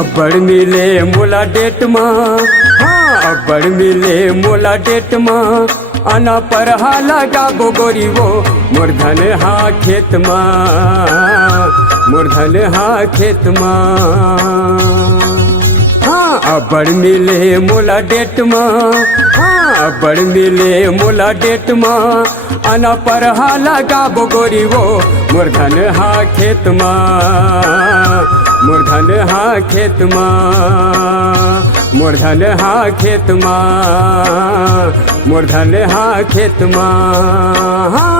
अब्बड़ मिले मोला डेट माँ, हाँ अब्बड़ मिले मोला डेट माँ। आना पर हा लगाबो गोरी वो मूर्धन हा खेत माँ, मूर्धन हा खेत माँ। हाँ अब्बड़ मिले मोला डेट माँ, हाँ अब्बड़ मिले मोला डेट माँ। आना पर हा लगाबो गोरी वो मूर्धन हा खेत माँ, मूर्धन हा खेत माँ, मूर्धन हा खेत माँ, मूर्धन हा खेत माँ। हाँ।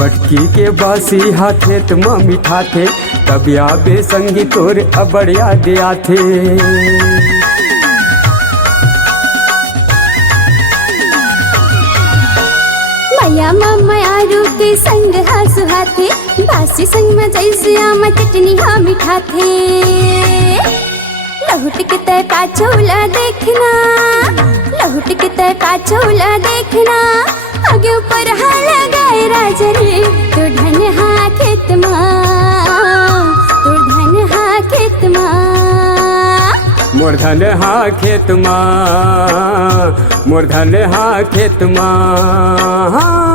बटकी के बासी हा खेत माँ मिठा थे, तब आबे संगी तोर अबड़ याद आथे। मैया मामा यारू के संग हा सुहाथे, बासी संग में जैसे आम चटनी हा मिठा थे। लहुट के तय पाछोला देखना, लहुट के तय पाछोला देखना। आगे ऊपर हा लगाए राजा रे तो धन हा खेत माँ, तो धन हा खेत माँ। मूर्धन हा खेत माँ, मूर्धन हा खेत माँ। हाँ।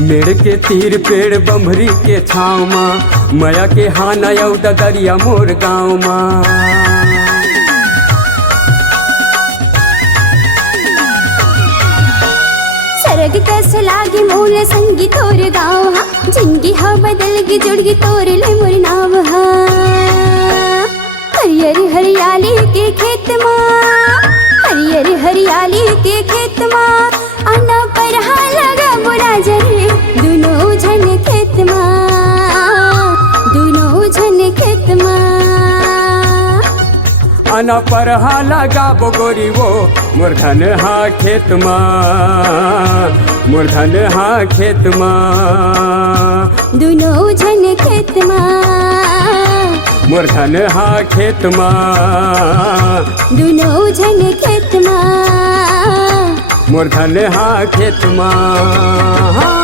मेड़ के तीर पेड़ बम्हरी के छाँव माँ, मया के हाना यौ दरिया मोर गाँव माँ। सरग कैसे लागी मोले संगी तोर गाँव हा, जिंगी हा बदलगी जुड़गी तोर ले मोर नाव हा। हरियर हरियाली के खेत माँ, हरियर हरियाली के खेत माँ। आना पर हा लगा बोला जरे दोनों जन खेत माँ, दोनों जन खेत माँ। आना पर हा लगाबो गोरी वो मूर्धन हा खेत माँ, मूर्धन हा खेत माँ। दोनों जन खेत माँ, मूर्धन हा खेत माँ, दोनों जन खेत माँ। मूर्धन हा खेत माँ।